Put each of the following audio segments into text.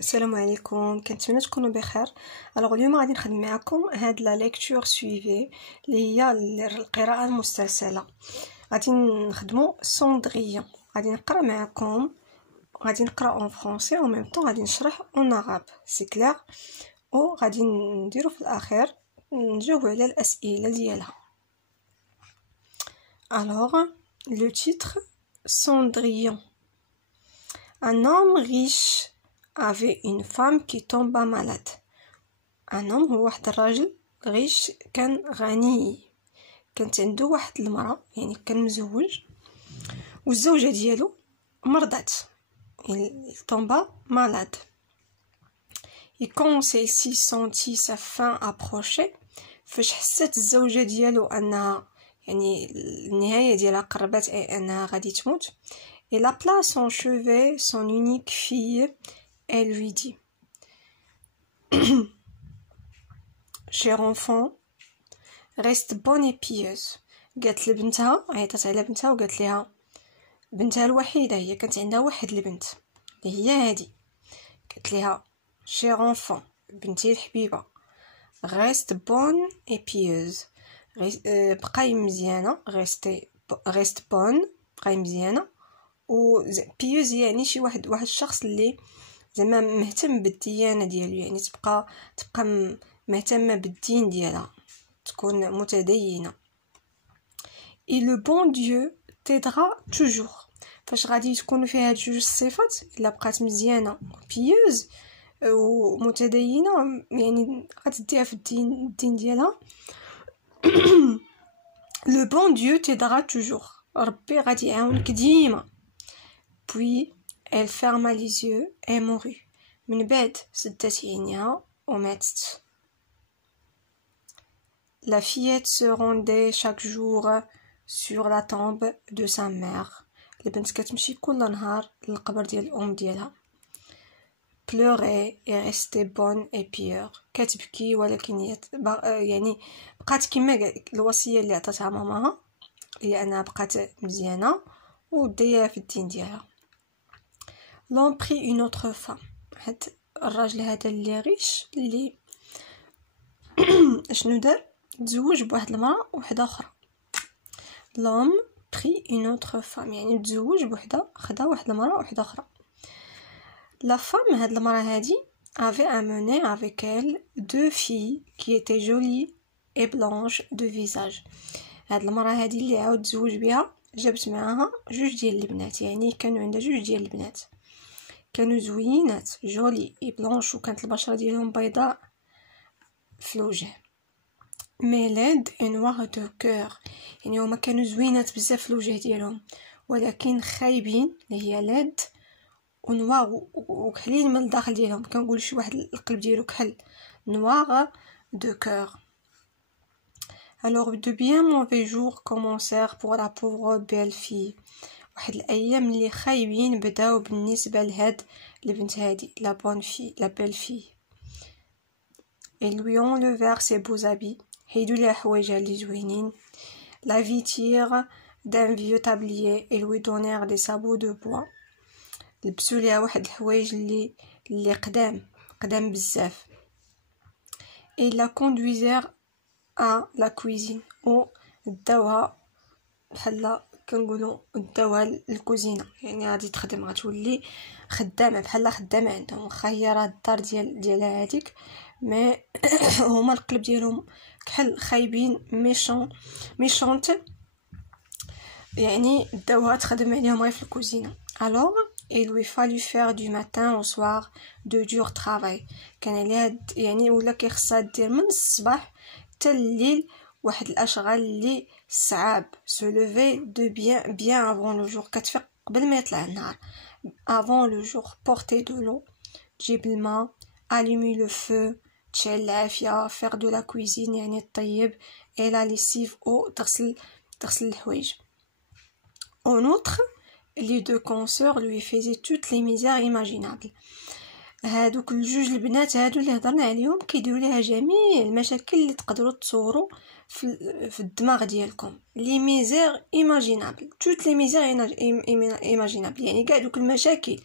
السلام عليكم، كنتمنى تكونوا بخير. اليوم غادي نخدم معكم هاد لا ليكتور سويفي اللي هي القراءه المسترسله. غادي نخدموا سوندريون، غادي نقرا معكم، غادي نقرا اون فرونسي او ميم طون غادي نشرح اون عرب سي كلير، او غادي نديرو في الاخير نجاوب على الاسئله ديالها. le titre Cendrillon. Un homme riche avait une femme qui tomba malade. Un homme هو واحد الراجل غيش كان غني، كانت عنده واحد المرأة يعني كان مزوج والزوجة ديالو مرضات. il tomba malade. Et quand celle-ci sentit sa fin approcher، فاش حست الزوجة ديالو انها يعني النهاية ديالها قربت، اي انها غادي تموت، il appela son chevet, son unique fille. Elle lui dit: Cher enfant, reste bonne et pieuse. قالت لبنتها، عيطت على بنتها وقالت لها، بنتها الوحيدة هي كانت عندها واحد البنت اللي هي هادي، قالت لها Cher enfant، بنتي الحبيبة، reste bonne et pieuse. بقاي مزيانة، reste bonne، بقاي مزيانة، و بيوز يعني شي واحد الشخص اللي زعما مهتم بالديانه ديالو، يعني تبقى مهتمه بالدين ديالها، تكون متدينه. et le bon Dieu t'aidera toujours. فاش غادي تكون فيها جوج الصفات، الا بقات مزيانه بيوز ومتدينه يعني غتديها في الدين ديالها. le bon Dieu t'aidera toujours، ربي غادي يعاونك ديما. Puis elle ferma les yeux et mourut. من بعد سدت عينيها وماتت. La fillette se rendait chaque jour sur la tombe de sa mère. البنت كتمشي كل نهار للقبر ديال الام ديالها. Pleurait et restait bonne et pieuse. كتبكي ولكن يعني بقات كما الوصيه اللي عطاتها ماماها، هي انها بقات مزيانه وديها في الدين ديالها. L'homme prit une autre femme. هاد الراجل هذا اللي غيش اللي شنو دار، تزوج بواحد المرأة وحده اخرى. L'homme prit une autre femme يعني تزوج بوحده، خدا واحد المرأة وحده اخرى. La femme، هاد المرأة هادي avait amené avec elle deux filles qui étaient jolies et blanches de visage. هاد المرأة هادي اللي عاود تزوج بها جابت معاها جوج ديال البنات، يعني كانوا عندها جوج ديال البنات، كانوا زوينات جولي اي بلونش، وكانت البشره ديالهم بيضاء في الوجه. ميلاد اي نوار دو كور، يعني هما كانوا زوينات بزاف في الوجه ديالهم ولكن خايبين، اللي هي لاد ونوار وكحلين من الداخل ديالهم، كنقول شي واحد القلب ديالو كحل. نوار دو كور. Alors de bien mauvais jours commencèrent pour la pauvre belle fille. واحد الايام اللي خايبين بداو بالنسبه لهاد البنت هادي، لا بون في لا بيل في. et lui enlevèrent ses beaux habits، حيدو ليها حوايجها اللي زوينين. la vêtirent d'un vieux tablier et lui donnèrent des sabots de bois، لبسوا ليها واحد الحوايج اللي قدام بزاف. et la conduisèrent à la cuisine، و داوها بحال كنقولوا داوها للكوزينه، يعني غادي تخدم، غتولي خدامه بحال خدامه عندهم، واخا هي راه الدار ديالها هذيك، مي هما القلب ديالهم كحل خايبين، ميشونت، يعني داوها تخدم عليهم غير في الكوزينه. alors il lui fallut faire du matin au soir de dur travail، كان عليها يعني ولا كيخصها دير من الصباح حتى الليل واحد الاشغال اللي صعاب. se lever de bien avant le jour، كتفيق قبل ما يطلع النهار، avant le jour. porter de l'eau، تجيب الماء. allumer le feu، تشعل العافية. faire de la cuisine يعني الطيب. et la lessive، او تغسل الحوايج. en outre les deux consoeurs lui faisaient toutes les misères imaginables. هادوك الجوج البنات هادو اللي هضرنا عليهم كيديروا ليها جميع المشاكل اللي تقدروا تصوروا في الدماغ ديالكم. لي ميزير ايماجينابل، توت لي ميزير ايماجينابل يعني كاع دوك المشاكل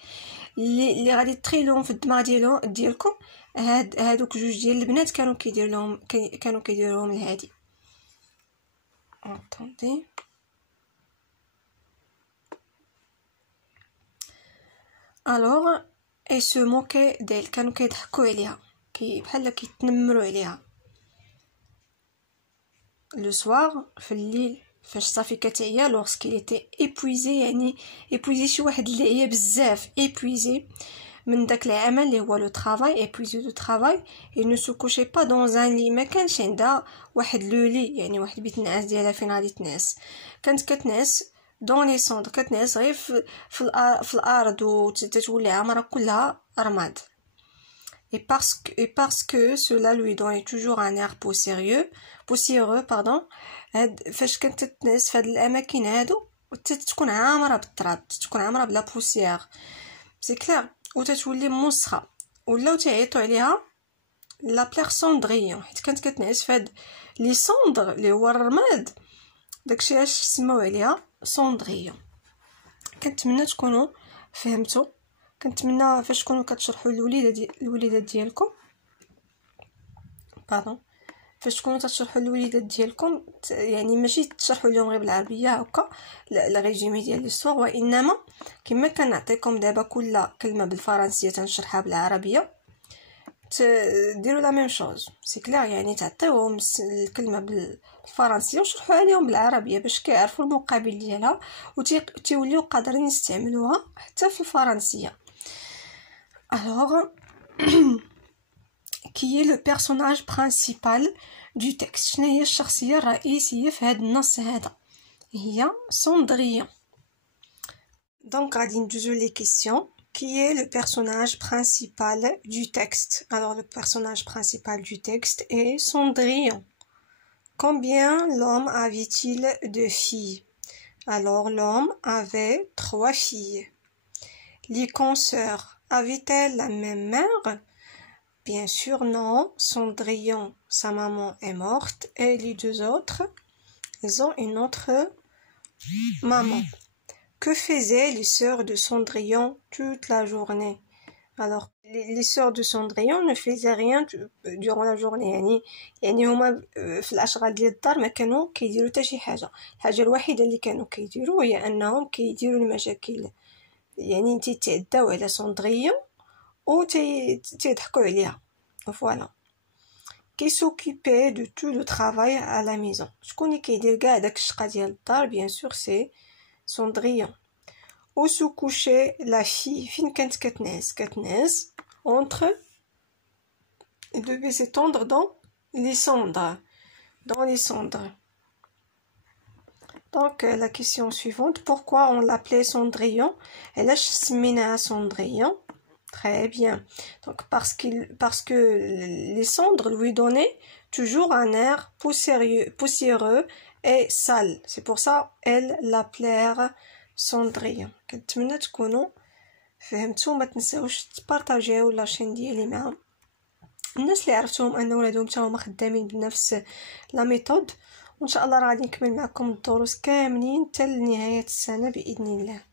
اللي غادي تخيلوهم في الدماغ ديالكم. هادوك جوج ديال البنات كانوا كيديروهم لهادي. attendez. alors et se moquer d'elle. كانوا كيضحكوا عليها بحال كيتنمروا عليها. لو سوار في الليل فاش صافي كتعيا لورسكيل ايتي ايبويزي، يعني ايبويزي شي واحد اللي عيا بزاف، ايبويزي من داك العمل اللي هو لو طرافاي، ايبويزي دو طرافاي. il ne se couchait pas dans un lit. ما كانش عندها واحد لو لي، يعني واحد بيت النعاس ديالها فين غادي تنعس. كانت كتنعس دون لي سوندر، كتنعس غير في الارض وتتولي عامره كلها رماد. et parce que cela lui donnait toujours un air poussiéreux pardon. فاش كنت تنعس في هاد الاماكن هادو تكون عامره بالتراب، تكون عامره بلا بوسيير، سي كلير، وتتولي موسخه. ولاو تعيطوا عليها لا بلير سوندريون، حيت كانت كتنعس في هاد لي سوندر اللي هو الرماد، داكشي علاش سماو عليها سوندريون. كنتمنى تكونوا فهمتوا. كنتمنى فاش تكونوا كتشرحوا الوليدات ديالكم باردون، فاش تكونوا تشرحوا الوليدات ديالكم يعني ماشي تشرحوا لهم غير بالعربيه هكا الريجيمي ديال ليستوار، وانما كما كنعطيكم دابا كل كلمه بالفرنسيه تنشرحها بالعربيه، ديروا لا ميم شوز، سي كلير، يعني تعطيوهم الكلمه بالفرنسيه وشرحوها عليهم بالعربيه باش كيعرفوا المقابل ديالها وتيوليو قادرين يستعملوها حتى في الفرنسيه. alors qui est le personnage principal du texte. شنو هي الشخصيه الرئيسيه في هذا النص هذا؟ هي سوندريون. donc غادي ندوزو لي كيسيون. qui est le personnage principal du texte? alors le personnage principal du texte est Cendrillon. Combien l'homme avait-il de filles? alors l'homme avait 3 filles. les consoeurs avaient-elles la même mère? bien sûr non. Cendrillon, sa maman est morte, et les 2 autres, ils ont une autre maman. que faisaient les sœurs de Cendrillon toute la journée? alors les sœurs de Cendrillon ne faisaient rien durant la journée. يعني هما في الاشغال ديال الدار ما كانوا كيديروا حتى شي حاجه. الحاجه الوحيده اللي كانوا كيديروا هي انهم كيديروا المشاكل، يعني تيتعداو على سوندريون و تيضحكوا عليها. فوالا. qui s'occupait de tout le travail à la maison. شكون اللي كيدير كاع داك الشقه ديال الدار؟ bien sûr c'est Cendrillon. où se couchait la fille? فين كانت كتنعس entre elle devait s'étendre dans les cendres. donc la question suivante, pourquoi on l'appelait Cendrillon? علاش سميناها Cendrillon? très bien. donc parce que les cendres lui donnaient toujours un air poussiéreux et sale. c'est pour ça elle l'appelèrent Cendrillon. كنتمنى تكونوا فهمتوا. ما تنساوش تبارطاجيو لاشين ديالي مع الناس اللي عرفتوهم ان ولادهم حتى هما خدامين بنفس لا ميثود، وان شاء الله راه غادي نكمل معكم الدروس كاملين حتى لنهايه السنه باذن الله.